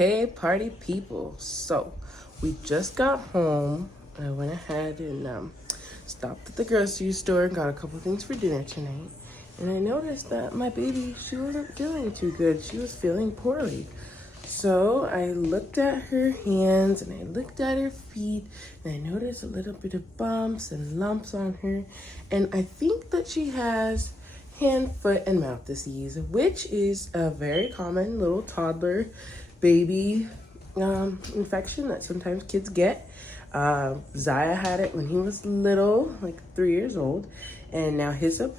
Okay, party people. So, we just got home. I went ahead and stopped at the grocery store and got a couple things for dinner tonight. And I noticed that my baby, she wasn't feeling too good. She was feeling poorly. So I looked at her hands and I looked at her feet and I noticed a little bit of bumps and lumps on her. And I think that she has hand, foot, and mouth disease, which is a very common little toddler baby infection that sometimes kids get. Zaya had it when he was little, like 3 years old, and now he's up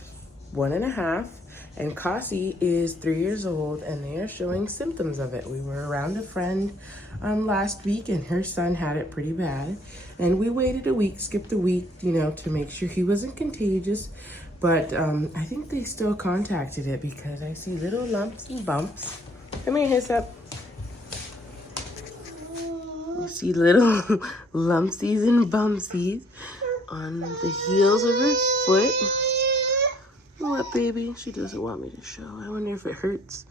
1.5. And Cassie is 3 years old, and they are showing symptoms of it. We were around a friend last week, and her son had it pretty bad. And we waited a week, skipped a week, to make sure he wasn't contagious. But I think they still contacted it because I see little lumps and bumps. Come here, Hyssop. You see little lumpsies and bumpsies on the heels of her foot. What, baby? She doesn't want me to show. I wonder if it hurts.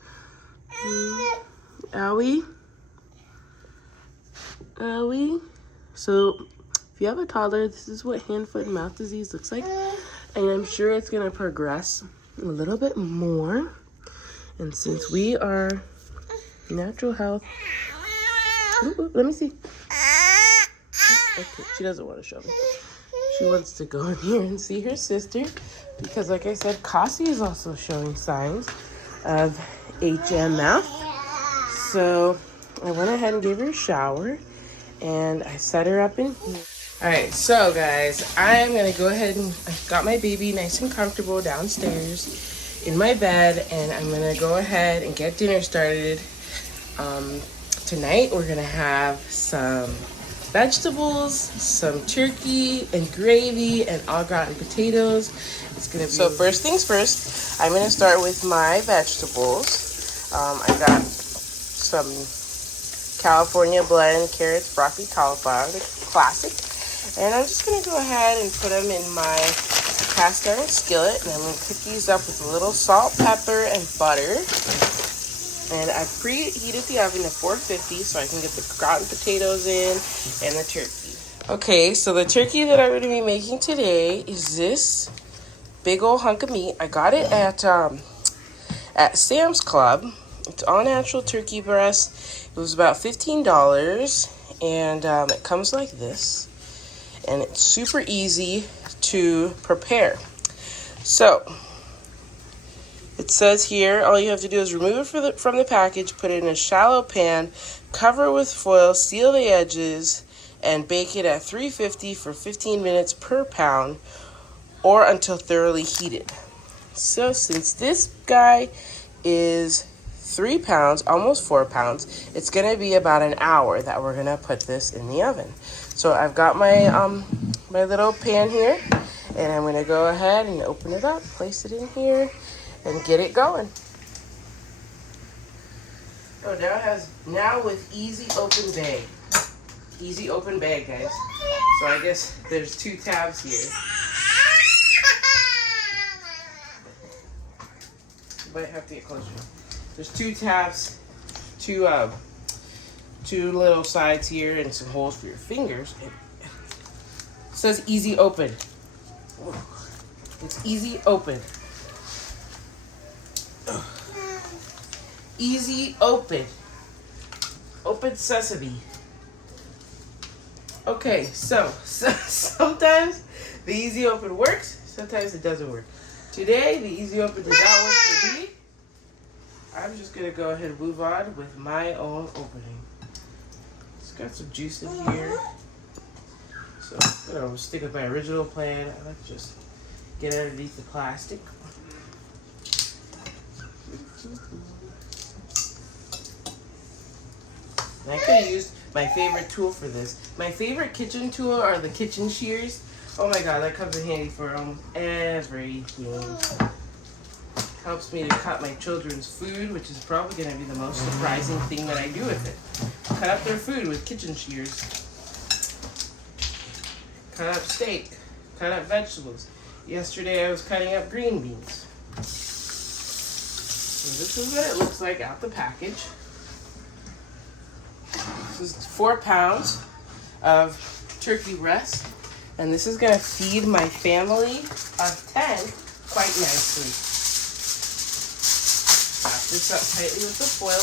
Owie? Owie? So, if you have a toddler, this is what hand, foot, and mouth disease looks like. And I'm sure it's going to progress a little bit more. And since we are natural health... Ooh, let me see. Okay, she doesn't want to show me. She wants to go in here and see her sister. Because like I said, Cassie is also showing signs of HMF. So I went ahead and gave her a shower. And I set her up in here. Alright, so guys, I'm going to go ahead and I've got my baby nice and comfortable downstairs in my bed. And I'm going to go ahead and get dinner started. Tonight we're going to have some vegetables, some turkey and gravy, and au gratin potatoes. It's gonna be... So first things first, I'm gonna start with my vegetables. I got some California blend carrots, broccoli, cauliflower, the classic. And I'm just gonna go ahead and put them in my cast iron skillet, and I'm gonna cook these up with a little salt, pepper, and butter. And I preheated the oven to 450 so I can get the gratin potatoes in and the turkey. Okay, so the turkey that I'm going to be making today is this big old hunk of meat. I got it at Sam's Club. It's all natural turkey breast. It was about $15, and it comes like this. And it's super easy to prepare. So... it says here, all you have to do is remove it from the package, put it in a shallow pan, cover with foil, seal the edges, and bake it at 350 for 15 minutes per pound or until thoroughly heated. So since this guy is 3 pounds, almost 4 pounds, it's going to be about an hour that we're going to put this in the oven. So I've got my my little pan here, and I'm going to go ahead and open it up, place it in here, and get it going. Oh, now with easy open bag. Easy open bag, guys. So I guess there's 2 tabs here. You might have to get closer. There's 2 tabs, two little sides here, and some holes for your fingers. It says easy open. It's easy open. Easy open. Open sesame. Okay, so sometimes the easy open works, sometimes it doesn't work. Today, the easy open did not work for me. I'm just going to go ahead and move on with my own opening. It's got some juice in here. So I'm going to stick with my original plan. I like to just get underneath the plastic. And I could have used my favorite tool for this. My favorite kitchen tool are the kitchen shears. Oh my god, that comes in handy for everything. Helps me to cut my children's food, which is probably going to be the most surprising thing that I do with it. Cut up their food with kitchen shears. Cut up steak. Cut up vegetables. Yesterday I was cutting up green beans. So this is what it looks like out the package. This is 4 pounds of turkey breast. And this is going to feed my family of 10 quite nicely. Wrap this up tightly with the foil.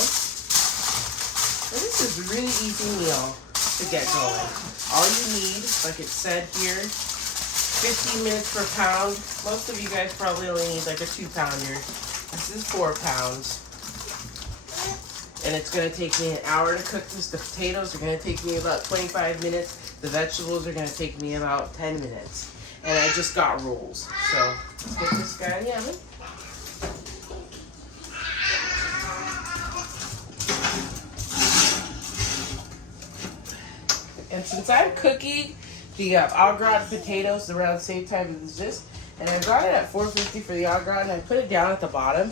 And this is a really easy meal to get going. All you need, like it said here, 15 minutes per pound. Most of you guys probably only need like a 2-pounder. This is 4 pounds. And it's going to take me an hour to cook this. The potatoes are going to take me about 25 minutes. The vegetables are going to take me about 10 minutes. And I just got rolls. So let's get this guy in the oven. And since I'm cooking the au gratin potatoes around the same time as this, and I got it at 450 for the au gratin, I put it down at the bottom.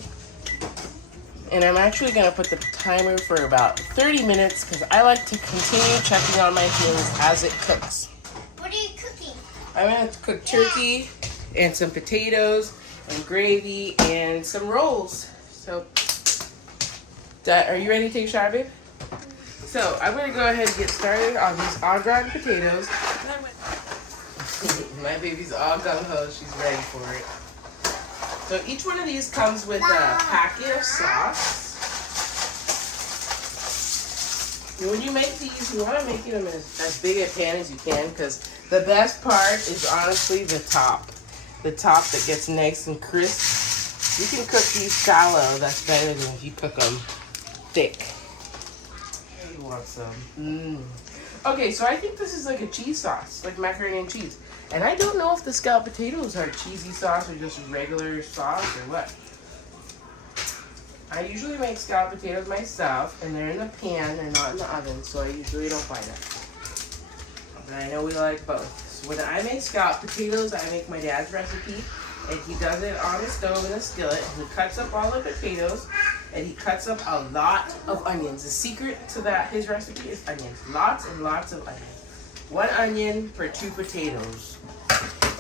And I'm actually going to put the timer for about 30 minutes because I like to continue checking on my things as it cooks. What are you cooking? I'm going to cook turkey and some potatoes and gravy and some rolls. So, are you ready to take a shot, babe? So, I'm going to go ahead and get started on these au gratin potatoes. My baby's all gung-ho. She's ready for it. So each one of these comes with a packet of sauce. And when you make these, you want to make them as big a pan as you can because the best part is honestly the top. The top that gets nice and crisp. You can cook these shallow. That's better than if you cook them thick. You want some. Okay, so I think this is like a cheese sauce, like macaroni and cheese. And I don't know if the scalloped potatoes are cheesy sauce or just regular sauce or what. I usually make scalloped potatoes myself, and they're in the pan, they're not in the oven, so I usually don't buy them. But I know we like both. So when I make scalloped potatoes, I make my dad's recipe, and he does it on the stove in a skillet. He cuts up all the potatoes, and he cuts up a lot of onions. The secret to that, his recipe is onions. Lots and lots of onions. 1 onion for 2 potatoes.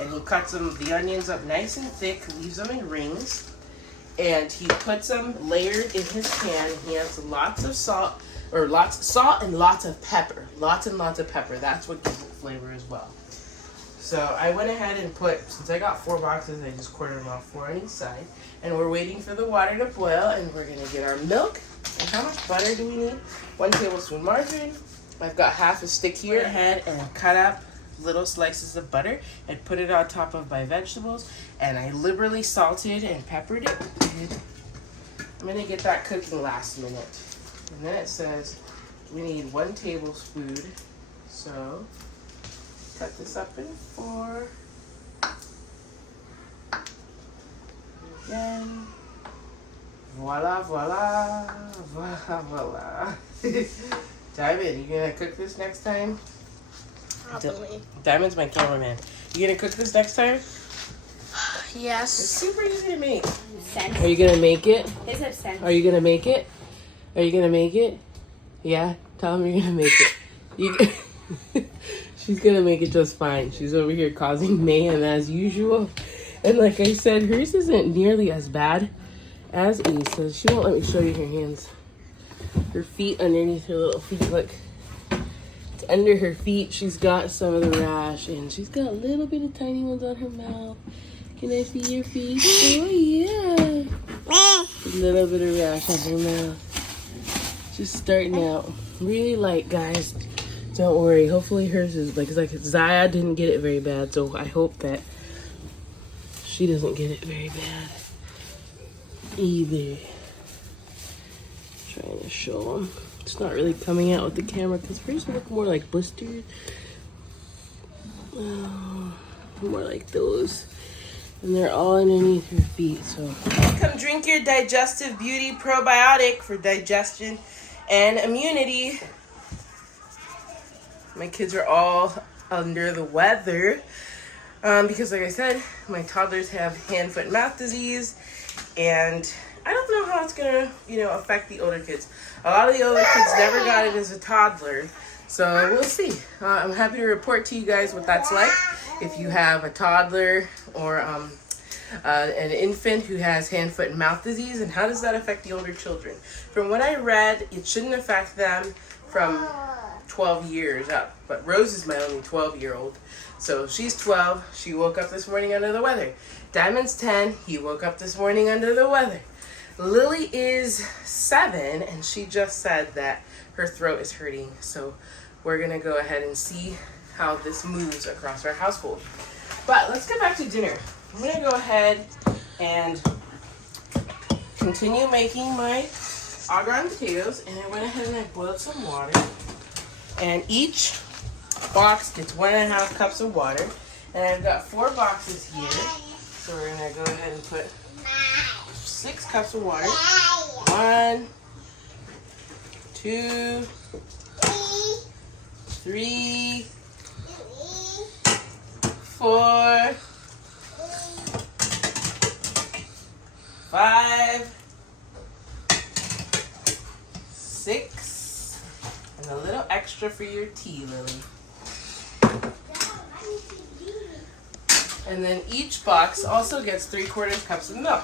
And he cuts the onions up nice and thick, leaves them in rings, and he puts them layered in his pan. He has lots of salt and lots of pepper. Lots and lots of pepper. That's what gives it flavor as well. So I went ahead and since I got 4 boxes, I just quartered them off 4 on each side. And we're waiting for the water to boil, and we're going to get our milk. And how much butter do we need? 1 tablespoon margarine. I've got half a stick here. Went ahead and cut up little slices of butter and put it on top of my vegetables. And I liberally salted and peppered it. I'm going to get that cooking last minute. And then it says we need 1 tablespoon. So cut this up in 4. Again. Voila, voila, voila, voila. Diamond, you gonna cook this next time? Probably. Diamond's my cameraman. You gonna cook this next time? Yes. It's super easy to make. Sense. Are you gonna make it? His have sense. Are you gonna make it? Are you gonna make it? Yeah? Tell him you're gonna make it. She's gonna make it just fine. She's over here causing mayhem as usual. And like I said, hers isn't nearly as bad as Asa's. She won't let me show you her hands. Her feet underneath her little feet, look. It's under her feet. She's got some of the rash, and she's got a little bit of tiny ones on her mouth. Can I see your feet? Oh, yeah. A little bit of rash on her mouth. Just starting out. Really light, guys. Don't worry. Hopefully hers is, like Zaya didn't get it very bad, so I hope that she doesn't get it very bad either. Trying to show them. It's not really coming out with the camera because hers look more like blisters. Oh, more like those. And they're all underneath her feet, so. Come drink your Digestive Beauty probiotic for digestion and immunity. My kids are all under the weather because, like I said, my toddlers have hand, foot, and mouth disease, and I don't know how it's gonna, affect the older kids. A lot of the older kids never got it as a toddler, so we'll see. I'm happy to report to you guys what that's like. If you have a toddler or an infant who has hand, foot, and mouth disease, and how does that affect the older children? From what I read, it shouldn't affect them from 12 years up. But Rose is my only 12-year-old. So she's 12. She woke up this morning under the weather. Diamond's 10. He woke up this morning under the weather. Lily is 7, and she just said that her throat is hurting. So we're going to go ahead and see how this moves across our household. But let's get back to dinner. I'm going to go ahead and continue making my au gratin potatoes, and I went ahead and I boiled some water. And each box gets 1.5 cups of water. And I've got 4 boxes here. So we're going to go ahead and put 6 cups of water. 1, 2, 3, 4, 5, 6, and a little extra for your tea, Lily. And then each box also gets 3/4 cups of milk.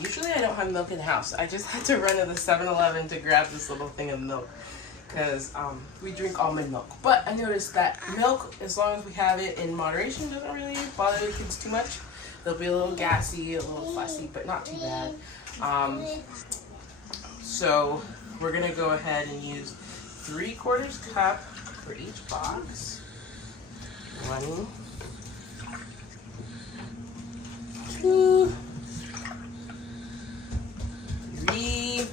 Usually I don't have milk in the house. I just had to run to the 7-Eleven to grab this little thing of milk because we drink almond milk. But I noticed that milk, as long as we have it in moderation, doesn't really bother the kids too much. They'll be a little gassy, a little fussy, but not too bad. So we're gonna go ahead and use 3/4 cup for each box. 1, 2, 3,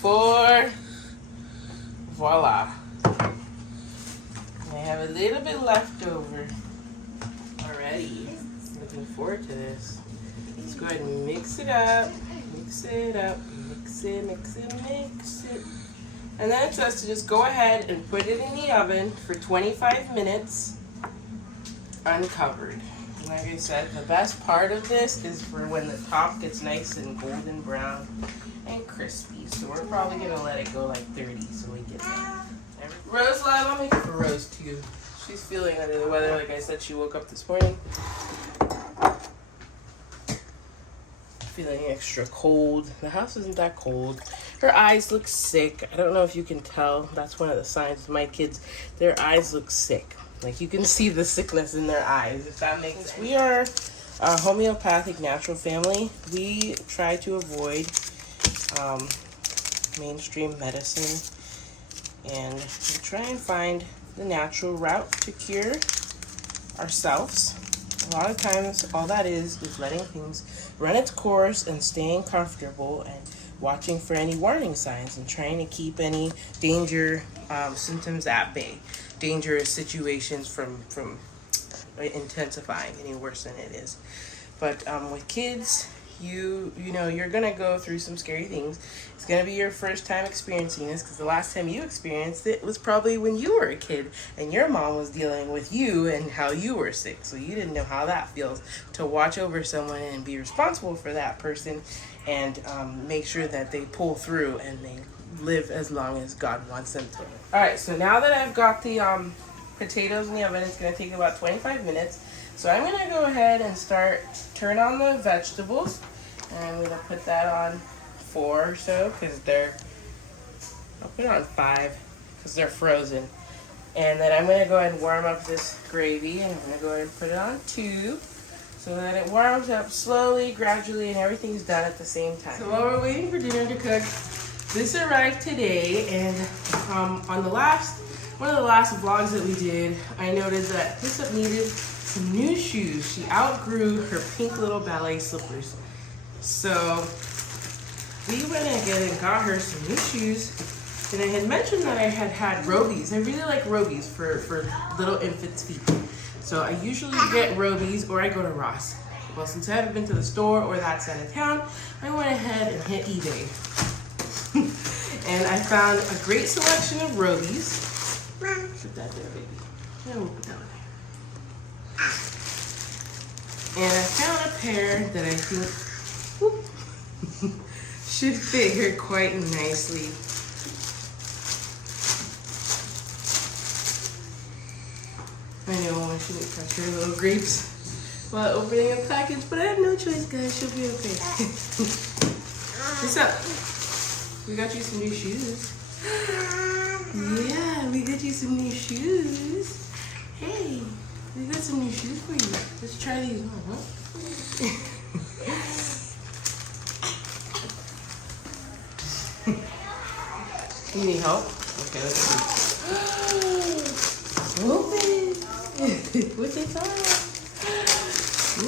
4. Voila. I have a little bit left over already. Looking forward to this. Let's go ahead and mix it up. Mix it up. Mix it, mix it, mix it. And then it says to just go ahead and put it in the oven for 25 minutes uncovered. And like I said, the best part of this is for when the top gets nice and golden brown and crispy. So we're probably going to let it go like 30 so we get that. Rose, I'll make it for Rose too. She's feeling under the weather. Like I said, she woke up this morning feeling extra cold. The house isn't that cold. Her eyes look sick. I don't know if you can tell. That's one of the signs of my kids. Their eyes look sick. Like you can see the sickness in their eyes, if that makes sense. We are a homeopathic natural family. We try to avoid mainstream medicine, and we try and find the natural route to cure ourselves. A lot of times all that is letting things run its course and staying comfortable and watching for any warning signs and trying to keep any danger symptoms at bay, dangerous situations from intensifying any worse than it is. But with kids, you know you're gonna go through some scary things. It's gonna be your first time experiencing this because the last time you experienced it was probably when you were a kid and your mom was dealing with you and how you were sick, so you didn't know how that feels to watch over someone and be responsible for that person and make sure that they pull through and they live as long as God wants them to. All right, so now that I've got the potatoes in the oven, it's gonna take about 25 minutes. So I'm gonna go ahead and turn on the vegetables. And I'm gonna put that on 4 or so because I'll put it on 5 because they're frozen. And then I'm gonna go ahead and warm up this gravy, and I'm gonna go ahead and put it on 2 so that it warms up slowly, gradually, and everything's done at the same time. So while we're waiting for dinner to cook, this arrived today, and on one of the last vlogs that we did, I noted that Hyssop needed some new shoes. She outgrew her pink little ballet slippers. So we went ahead and got her some new shoes. And I had mentioned that I had Robies. I really like Robies for little infants' feet. So I usually get Robies or I go to Ross. Well, since I haven't been to the store or that side of town, I went ahead and hit eBay. And I found a great selection of Robies. Put that there, baby. Yeah, we'll put that there. And I found a pair that I think should fit her quite nicely. I know I shouldn't touch her little grapes while opening a package, but I have no choice, guys. She'll be okay. What's up? We got you some new shoes. Yeah, we got you some new shoes. Hey, we got some new shoes for you. Let's try these on, huh? You need help? Okay, let's see. Open. What's inside?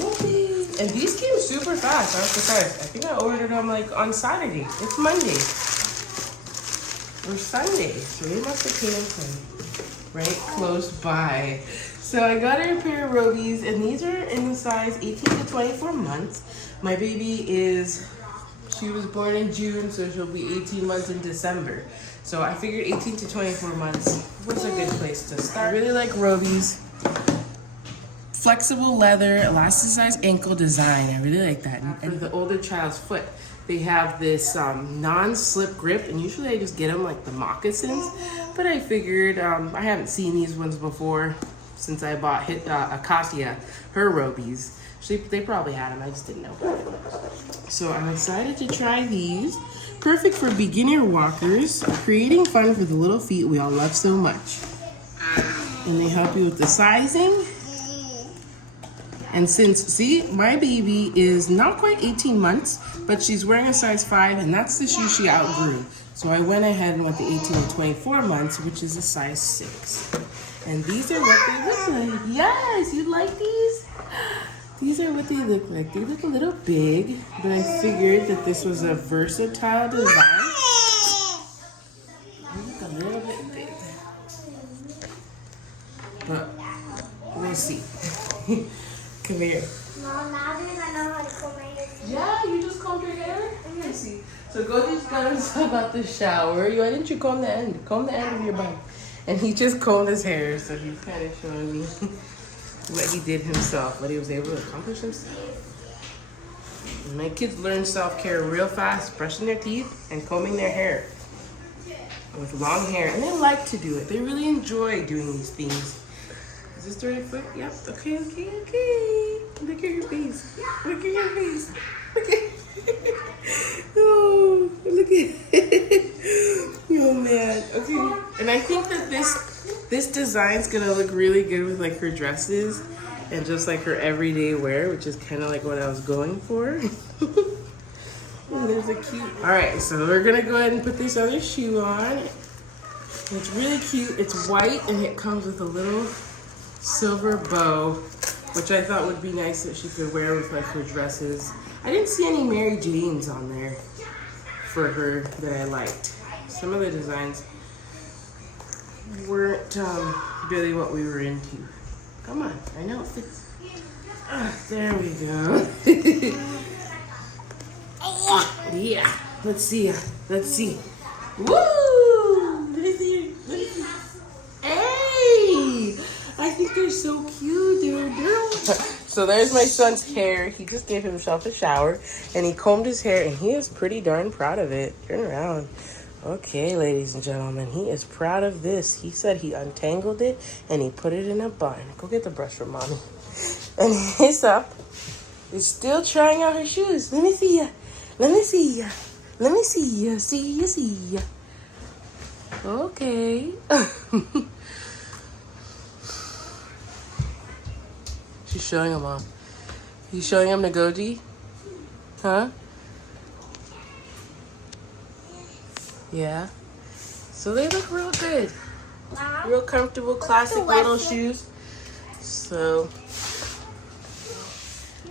Open. And these came super fast. I was surprised. I think I ordered them like on Saturday. It's Monday. Or Sunday. So they must have came from right close by. So I got her a pair of Robies, and these are in the size 18 to 24 months. My baby she was born in June, so she'll be 18 months in December. So I figured 18 to 24 months was a good place to start. I really like Robies. Flexible leather, elasticized ankle design. I really like that. And for the older child's foot, they have this non-slip grip, and usually I just get them like the moccasins. But I figured I haven't seen these ones before since I bought Acacia, her Robies. They probably had them, I just didn't know about it. So I'm excited to try these. Perfect for beginner walkers, creating fun for the little feet we all love so much. And they help you with the sizing. And see, my baby is not quite 18 months, but she's wearing a size 5, and that's the shoe she outgrew. So I went ahead and went the 18 to 24 months, which is a size 6. And these are what they look like. Yes, you like these? These are what they look like. They look a little big, but I figured that this was a versatile design. They look a little bit big. But we'll see. Come here. Mom, now that I know how to comb my hair. Yeah, you just combed your hair? Let me see. So Goldie's got himself out the shower. Why didn't you comb the end? Comb the end of your bun. And he just combed his hair, so he's kind of showing me what he did himself, what he was able to accomplish himself. And my kids learn self-care real fast, brushing their teeth and combing their hair with long hair. And they like to do it. They really enjoy doing these things. Is this the right foot? Yep. Okay. Look at your face. Look at your face. Look at oh, look at oh man. Okay. And I think that this design's gonna look really good with like her dresses and just like her everyday wear, which is kind of like what I was going for. And there's a cute. All right, so we're gonna go ahead and put this other shoe on. It's really cute. It's white and it comes with a little silver bow, which I thought would be nice that she could wear with like her dresses. I didn't see any Mary Janes on there for her that I liked. Some of the designs weren't really what we were into. Come on, I know it fits. There we go. Yeah, let's see. Woo! Let me see. Hey! I think they're so cute, dude. So there's my son's hair. He just gave himself a shower and he combed his hair and he is pretty darn proud of it. Turn around. Okay, ladies and gentlemen, he is proud of this. He said he untangled it and he put it in a bun. Go get the brush from mommy. And he's up. He's still trying out her shoes. Let me see ya. See ya. Okay. She's showing him off. He's showing him to Goji? Huh? Yeah. So they look real good. Real comfortable, classic little shoes. So,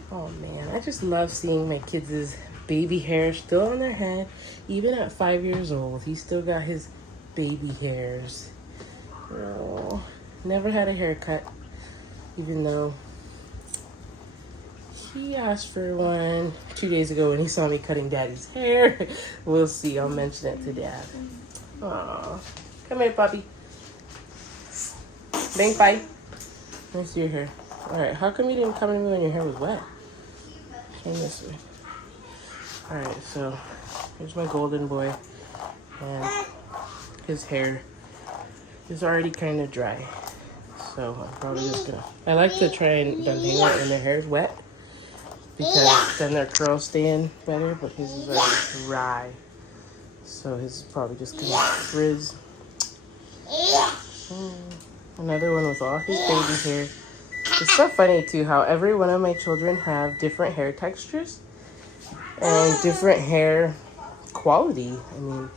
oh man, I just love seeing my kids' baby hair still on their head. Even at 5 years old, he still got his baby hairs. Oh, never had a haircut, even though he asked for one 2 days ago when he saw me cutting Daddy's hair. We'll see. I'll mention it to Dad. Aw. Come here, puppy. Bang, bye. Let me see your hair. Alright, how come you didn't come to me when your hair was wet? Turn this way. Alright, so here's my golden boy. And his hair is already kind of dry. So I'm probably just gonna... I like to try and untangle it when their hair is wet, because then their curls stay in better, but his is already dry. So his is probably just gonna frizz. Another one with all his baby hair. It's so funny too how every one of my children have different hair textures and different hair quality. I mean,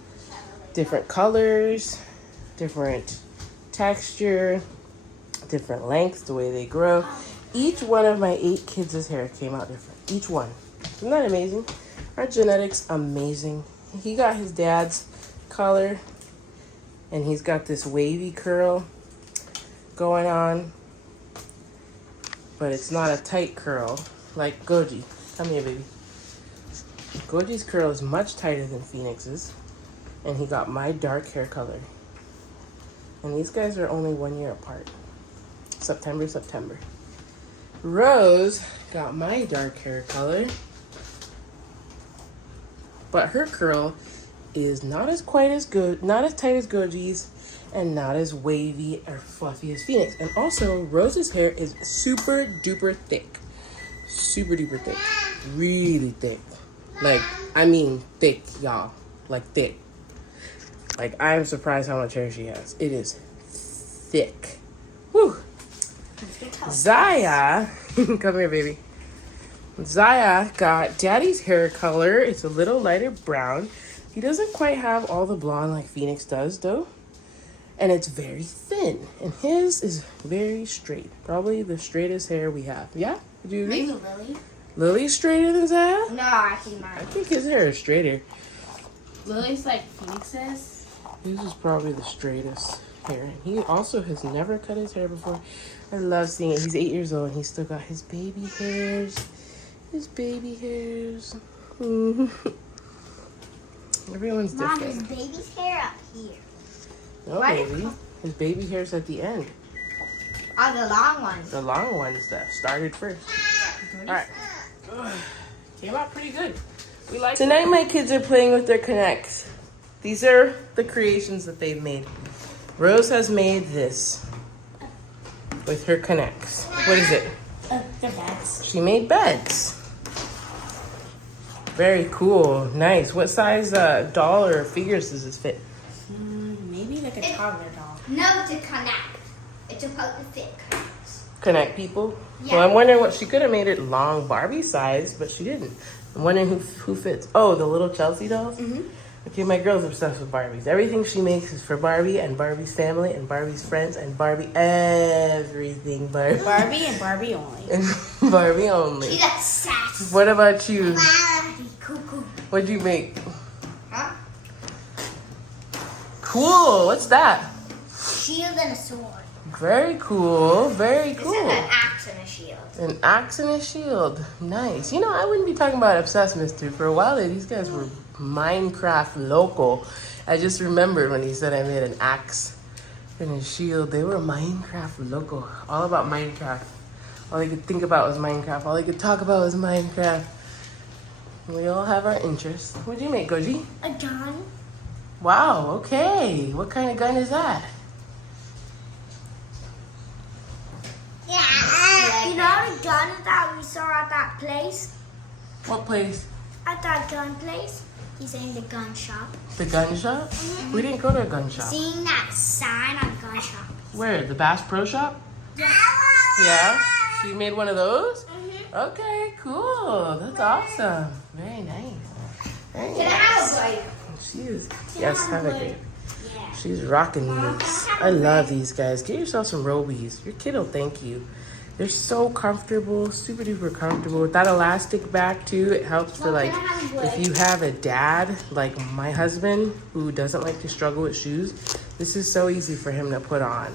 different colors, different texture, different lengths, the way they grow. Each one of my 8 kids' hair came out different. Each one. Isn't that amazing? Our genetics, amazing. He got his dad's color, and he's got this wavy curl going on, but it's not a tight curl like Goji. Come here, baby. Goji's curl is much tighter than Phoenix's, and he got my dark hair color. And these guys are only 1 year apart. September. Rose got my dark hair color, but her curl is not as quite as good, not as tight as Goji's, and not as wavy or fluffy as Phoenix. And also, Rose's hair is super duper thick. Super duper thick. Really thick. Like, I mean thick, y'all. Like thick. Like, I'm surprised how much hair she has. It is thick. Whew. Zaya, come here, baby. Zaya got daddy's hair color. It's a little lighter brown. He doesn't quite have all the blonde like Phoenix does, though. And it's very thin. And his is very straight. Probably the straightest hair we have. Yeah? Would you agree? Maybe Lily. Lily's straighter than Zaya? No, I think mine. I think his hair is straighter. Lily's like Phoenix's. His is probably the straightest hair. And he also has never cut his hair before. I love seeing it. He's 8 years old and he's still got his baby hairs. His baby hairs. Everyone's Mom, different. his baby's hair up here. No, baby. His baby hair's at the end. Oh, the long ones. The long ones that started first. All right. Came out pretty good. We like Tonight my kids are playing with their Connects. These are the creations that they've made. Rose has made this with her Connects. What is it? They're beds. She made beds. Very cool. Nice. What size doll or figures does this fit? Maybe like a toddler doll. No, to connect. It's supposed to fit. Connect people? Yeah. Well, I'm wondering what she could have made it long Barbie size, but she didn't. I'm wondering who fits. Oh, the little Chelsea dolls? Mm-hmm. Okay, my girl's obsessed with Barbies. Everything she makes is for Barbie and Barbie's family and Barbie's friends and Barbie everything. Barbie and Barbie only. And Barbie only. She got sass. What about you? Cuckoo. What'd you make? Huh? Cool. What's that? Shield and a sword. Very cool. Very This cool. is an axe and a shield. An axe and a shield. Nice. You know, I wouldn't be talking about Obsessed Mister. For a while there, these guys were Minecraft local. I just remembered when he said I made an axe and a shield. They were Minecraft local. All about Minecraft. All they could think about was Minecraft. All they could talk about was Minecraft. We all have our interests. What'd you make, Goji? A gun. Wow, okay. What kind of gun is that? Yeah. You know the gun that we saw at that place? What place? At that gun place? He's in the gun shop. The gun shop? We didn't go to a gun shop. Seeing that sign on gun shop. Where? The Bass Pro Shop? Yeah. Yeah? She made one of those? Mm-hmm. Okay, cool. That's awesome. Very nice. Very Can I nice. have a bite? She is. Yes, have a grape. Yeah. She's rocking these. I love these guys. Get yourself some Robies. Your kid will thank you. They're so comfortable, super duper comfortable. With that elastic back too, it helps for like if you have a dad like my husband who doesn't like to struggle with shoes. This is so easy for him to put on.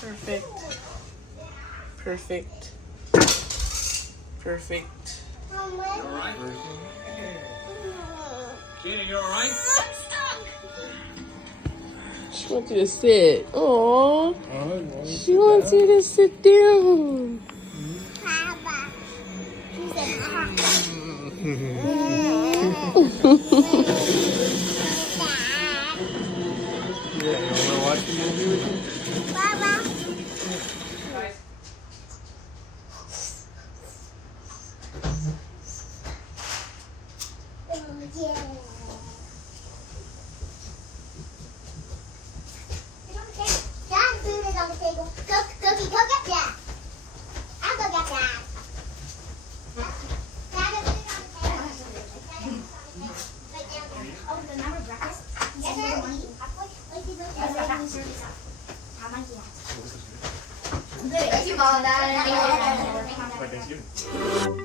Perfect. Perfect. Perfect. Alright. Gina, you alright? She wants you to sit. Aww. Oh, She wants you to sit down. Papa. She said, Papa. yeah, you want to watch the movie with me? Papa. Oh, yeah. Dad, food is on the table. Cookie, go get that. I'll go get that. Dad, the food is on the table. Right down. Oh, the number breakfast? Yes, sir. Good. Thank you, Mom. Dad. By Thanksgiving.